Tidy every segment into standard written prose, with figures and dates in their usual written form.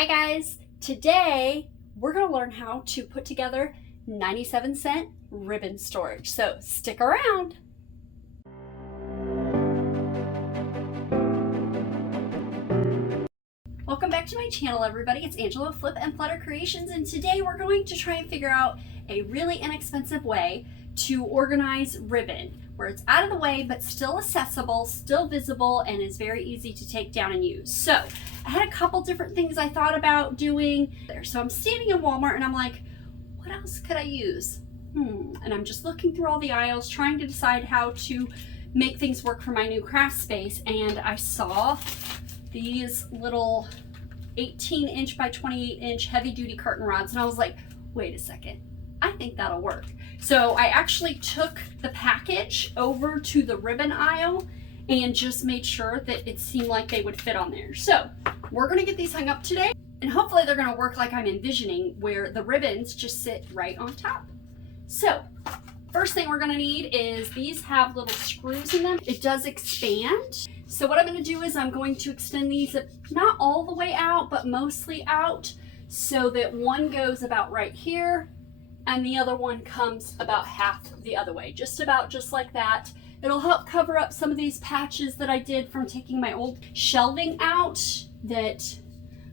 Hi guys, today we're going to learn how to put together 97-cent ribbon storage, so stick around. Welcome back to my channel everybody, it's Angela Flip and Flutter Creations, and today we're going to try and figure out a really inexpensive way to organize ribbon where it's out of the way but still accessible, still visible, and is very easy to take down and use. So I had a couple different things I thought about doing there. So I'm standing in Walmart and I'm like, what else could I use? And I'm just looking through all the aisles trying to decide how to make things work for my new craft space, and I saw these little 18-inch by 28-inch heavy-duty curtain rods, and I was like, wait a second, I think that'll work. So I actually took the package over to the ribbon aisle and just made sure that it seemed like they would fit on there. So we're gonna get these hung up today, and hopefully they're gonna work like I'm envisioning, where the ribbons just sit right on top. So first thing we're gonna need is, these have little screws in them. It does expand. So what I'm gonna do is I'm going to extend these not all the way out, but mostly out, so that one goes about right here and the other one comes about half the other way, just like that. It'll help cover up some of these patches that I did from taking my old shelving out that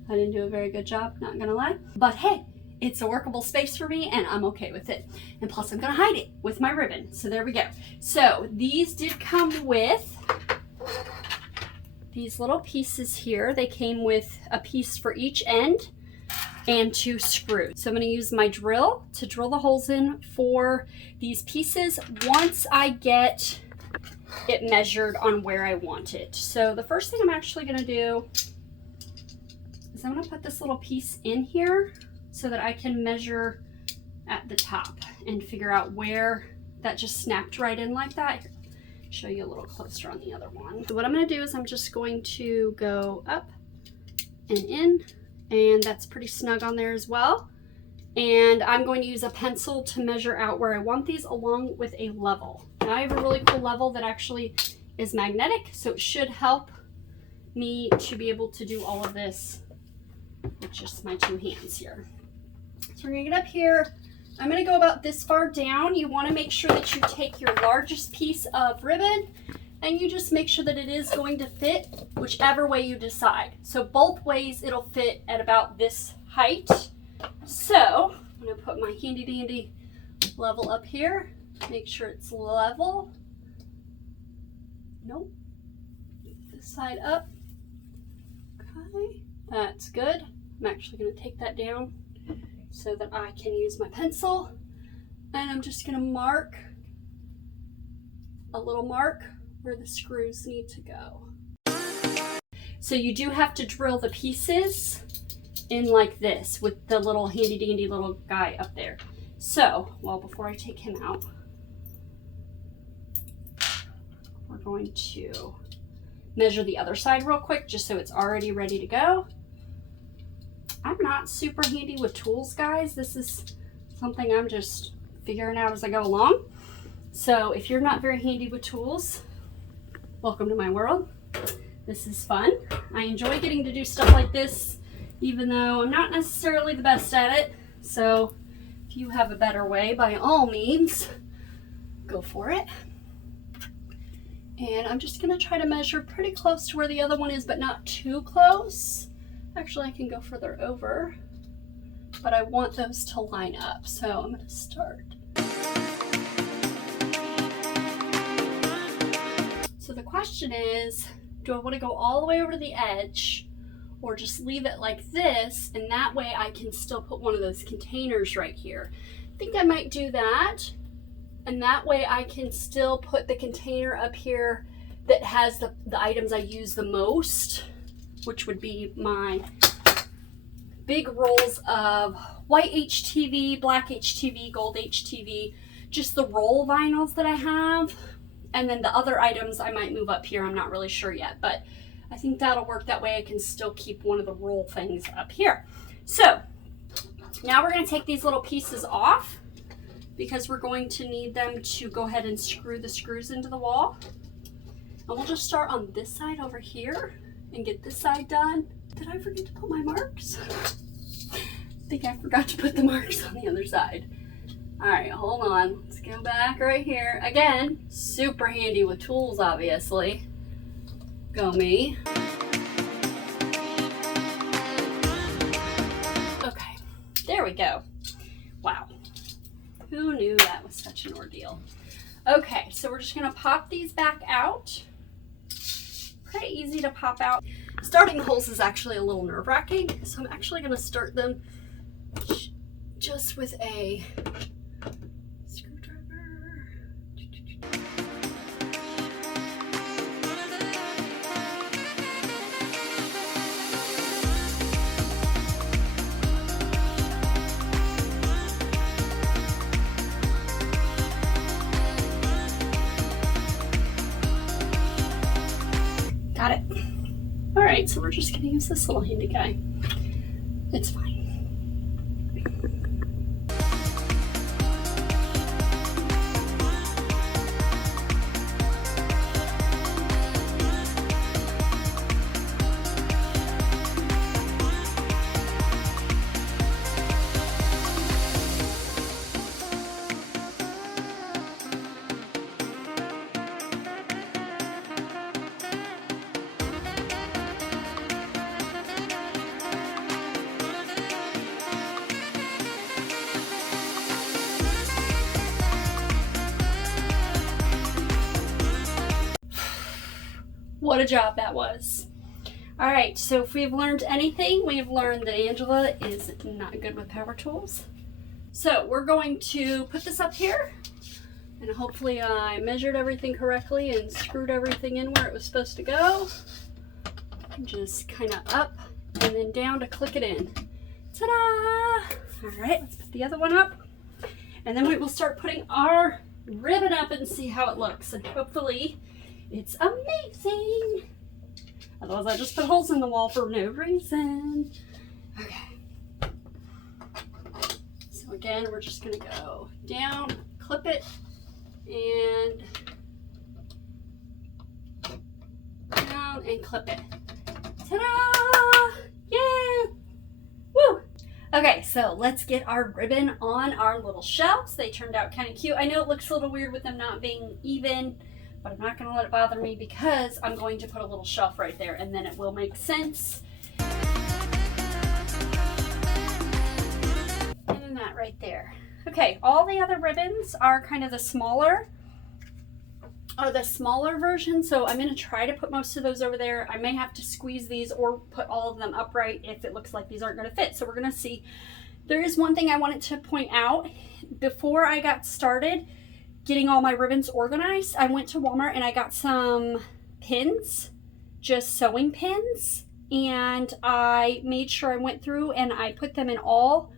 I didn't do a very good job, not gonna lie. But hey, it's a workable space for me and I'm okay with it. And plus I'm gonna hide it with my ribbon. So there we go. So these did come with these little pieces here. They came with a piece for each end and 2 screws. So I'm gonna use my drill to drill the holes in for these pieces once I get it measured on where I want it. So the first thing I'm actually gonna do is I'm gonna put this little piece in here so that I can measure at the top and figure out where that just snapped right in like that. Here, show you a little closer on the other one. So what I'm gonna do is I'm just going to go up and in, and that's pretty snug on there as well. And I'm going to use a pencil to measure out where I want these, along with a level. Now I have a really cool level that actually is magnetic, so it should help me to be able to do all of this with just my 2 hands here. So we're gonna get up here. I'm gonna go about this far down. You wanna make sure that you take your largest piece of ribbon and you just make sure that it is going to fit whichever way you decide. So both ways it'll fit at about this height. So I'm gonna put my handy dandy level up here, make sure it's level. Nope, this side up. Okay, that's good. I'm actually gonna take that down so that I can use my pencil, and I'm just gonna mark a little mark where the screws need to go. So you do have to drill the pieces in like this with the little handy dandy little guy up there. So, well, before I take him out, we're going to measure the other side real quick just so it's already ready to go. I'm not super handy with tools, guys. This is something I'm just figuring out as I go along. So if you're not very handy with tools, welcome to my world. This is fun. I enjoy getting to do stuff like this, even though I'm not necessarily the best at it. So if you have a better way, by all means, go for it. And I'm just gonna try to measure pretty close to where the other one is, but not too close. Actually, I can go further over, but I want those to line up. So I'm gonna start. So the question is, do I want to go all the way over to the edge or just leave it like this, and that way I can still put one of those containers right here? I think I might do that, and that way I can still put the container up here that has the items I use the most, which would be my big rolls of white HTV, black HTV, gold HTV, just the roll vinyls that I have. And then the other items I might move up here. I'm not really sure yet, but I think that'll work. That way I can still keep one of the roll things up here. So now we're going to take these little pieces off because we're going to need them to go ahead and screw the screws into the wall. And we'll just start on this side over here and get this side done. Did I forget to put my marks? I think I forgot to put the marks on the other side. All right, hold on. Let's go back right here. Again, super handy with tools, obviously. Go me. Okay, there we go. Wow. Who knew that was such an ordeal? Okay, so we're just gonna pop these back out. Pretty easy to pop out. Starting the holes is actually a little nerve-wracking, so I'm actually gonna start them just with a screwdriver. Got it. All right, so we're just gonna use this little handy guy. It's fine. What a job that was. All right, so if we've learned anything, we've learned that Angela is not good with power tools. So we're going to put this up here, and hopefully I measured everything correctly and screwed everything in where it was supposed to go. And just kind of up and then down to click it in. Ta-da! All right, let's put the other one up. And then we will start putting our ribbon up and see how it looks. And hopefully it's amazing. Otherwise, I just put holes in the wall for no reason. Okay. So again, we're just gonna go down, clip it, and down and clip it. Ta-da! Yay! Woo! Okay, so let's get our ribbon on our little shelves. They turned out kind of cute. I know it looks a little weird with them not being even, but I'm not going to let it bother me because I'm going to put a little shelf right there and then it will make sense. And then that right there. Okay, all the other ribbons are kind of the smaller version, so I'm going to try to put most of those over there. I may have to squeeze these or put all of them upright if it looks like these aren't going to fit. So we're going to see. There is one thing I wanted to point out. Before I got started getting all my ribbons organized, I went to Walmart and I got some pins, just sewing pins, and I made sure I went through and I put them in all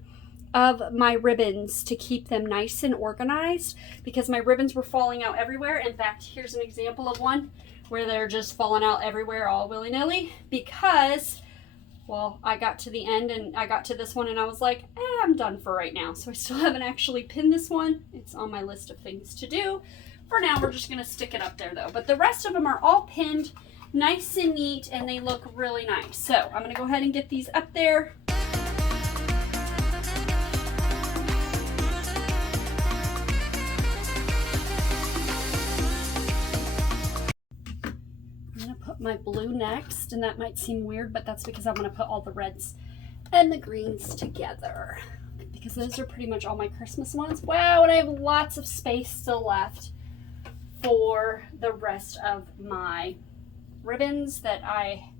of my ribbons to keep them nice and organized because my ribbons were falling out everywhere. In fact, here's an example of one where they're just falling out everywhere all willy-nilly because, well, I got to the end and I got to this one and I was like, I'm done for right now. So I still haven't actually pinned this one. It's on my list of things to do. For now, we're just gonna stick it up there though. But the rest of them are all pinned nice and neat and they look really nice. So I'm gonna go ahead and get these up there. My blue next, and that might seem weird, but that's because I'm going to put all the reds and the greens together because those are pretty much all my Christmas ones. Wow, and I have lots of space still left for the rest of my ribbons that I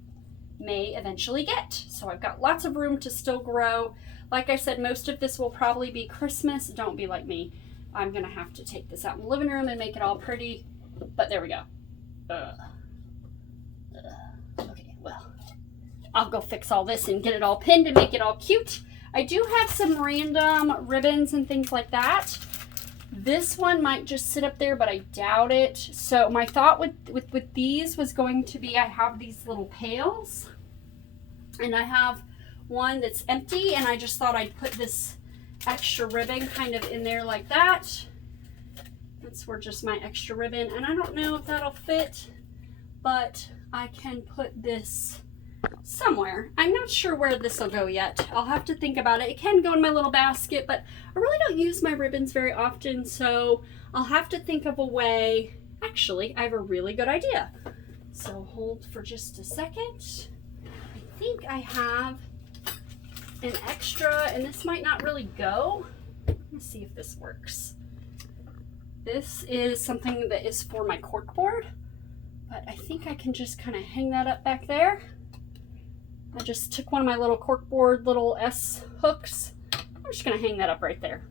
may eventually get. So I've got lots of room to still grow. Like I said, most of this will probably be Christmas. Don't be like me. I'm going to have to take this out in the living room and make it all pretty, but there we go. Okay, well, I'll go fix all this and get it all pinned and make it all cute. I do have some random ribbons and things like that. This one might just sit up there, but I doubt it. So my thought with these was going to be, I have these little pails and I have one that's empty and I just thought I'd put this extra ribbon kind of in there like that. That's where just my extra ribbon, and I don't know if that'll fit, but I can put this somewhere. I'm not sure where this will go yet. I'll have to think about it. It can go in my little basket, but I really don't use my ribbons very often, so I'll have to think of a way. Actually, I have a really good idea. So hold for just a second. I think I have an extra, and this might not really go. Let's see if this works. This is something that is for my corkboard, but I think I can just kind of hang that up back there. I just took one of my little corkboard little S hooks. I'm just gonna hang that up right there.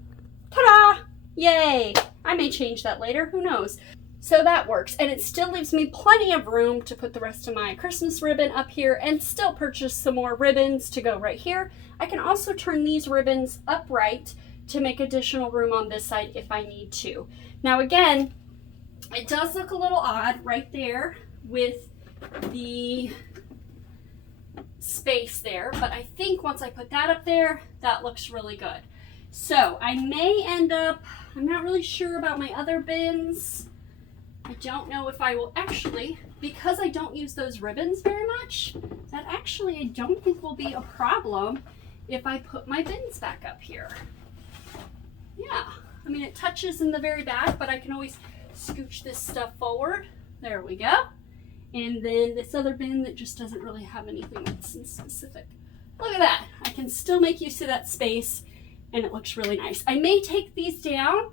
Ta-da! Yay! I may change that later, who knows? So that works, and it still leaves me plenty of room to put the rest of my Christmas ribbon up here and still purchase some more ribbons to go right here. I can also turn these ribbons upright to make additional room on this side if I need to. Now again, it does look a little odd right there with the space there, but I think once I put that up there, that looks really good. So I may end up, I'm not really sure about my other bins. I don't know if I will actually, because I don't use those ribbons very much, that actually I don't think will be a problem if I put my bins back up here. Yeah, I mean it touches in the very back, but I can always scooch this stuff forward. There we go. And then this other bin that just doesn't really have anything that's in specific. Look at that. I can still make use of that space, and it looks really nice. I may take these down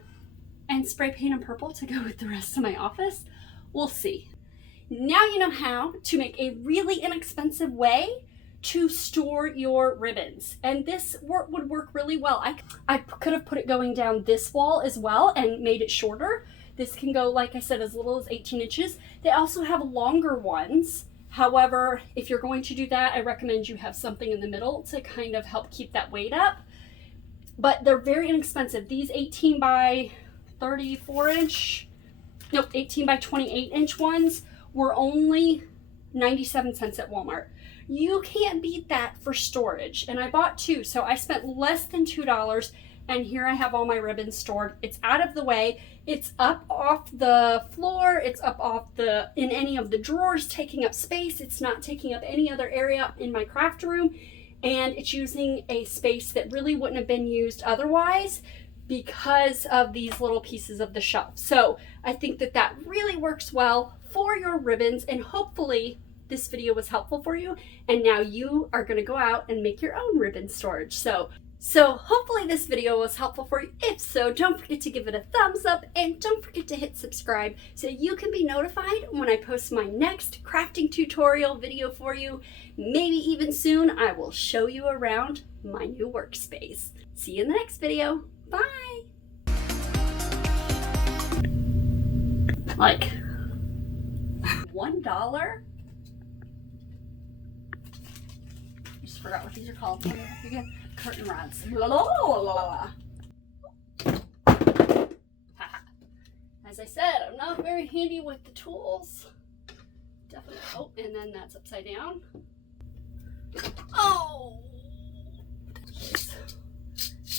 and spray paint them purple to go with the rest of my office. We'll see. Now you know how to make a really inexpensive way to store your ribbons. And this would work really well. I could have put it going down this wall as well and made it shorter. This can go, like I said, as little as 18 inches. They also have longer ones. However, if you're going to do that, I recommend you have something in the middle to kind of help keep that weight up. But they're very inexpensive. These 18 by 34 inch, nope, 18 by 28 inch ones were only 97 cents at Walmart. You can't beat that for storage. And I bought two, so I spent less than $2, and here I have all my ribbons stored. It's out of the way. It's up off the floor. It's up off in any of the drawers, taking up space. It's not taking up any other area in my craft room. And it's using a space that really wouldn't have been used otherwise because of these little pieces of the shelf. So I think that that really works well for your ribbons, and hopefully this video was helpful for you, and now you are going to go out and make your own ribbon storage. So hopefully this video was helpful for you. If so, don't forget to give it a thumbs up, and don't forget to hit subscribe so you can be notified when I post my next crafting tutorial video for you. Maybe even soon I will show you around my new workspace. See you in the next video. Bye! Like $1? I just forgot what these are called. Again, curtain rods. As I said, I'm not very handy with the tools. Definitely. Oh, and then that's upside down. Oh!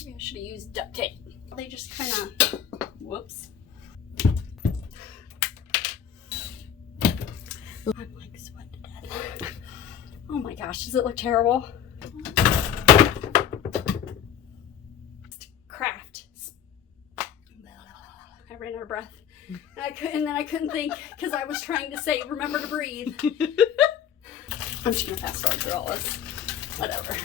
Maybe I should have used duct tape. They just kind of, whoops. I'm like sweating to death. Oh my gosh, does it look terrible? Craft. I ran out of breath. And then I couldn't think because I was trying to say, remember to breathe. I'm just gonna fast forward through all this. Whatever.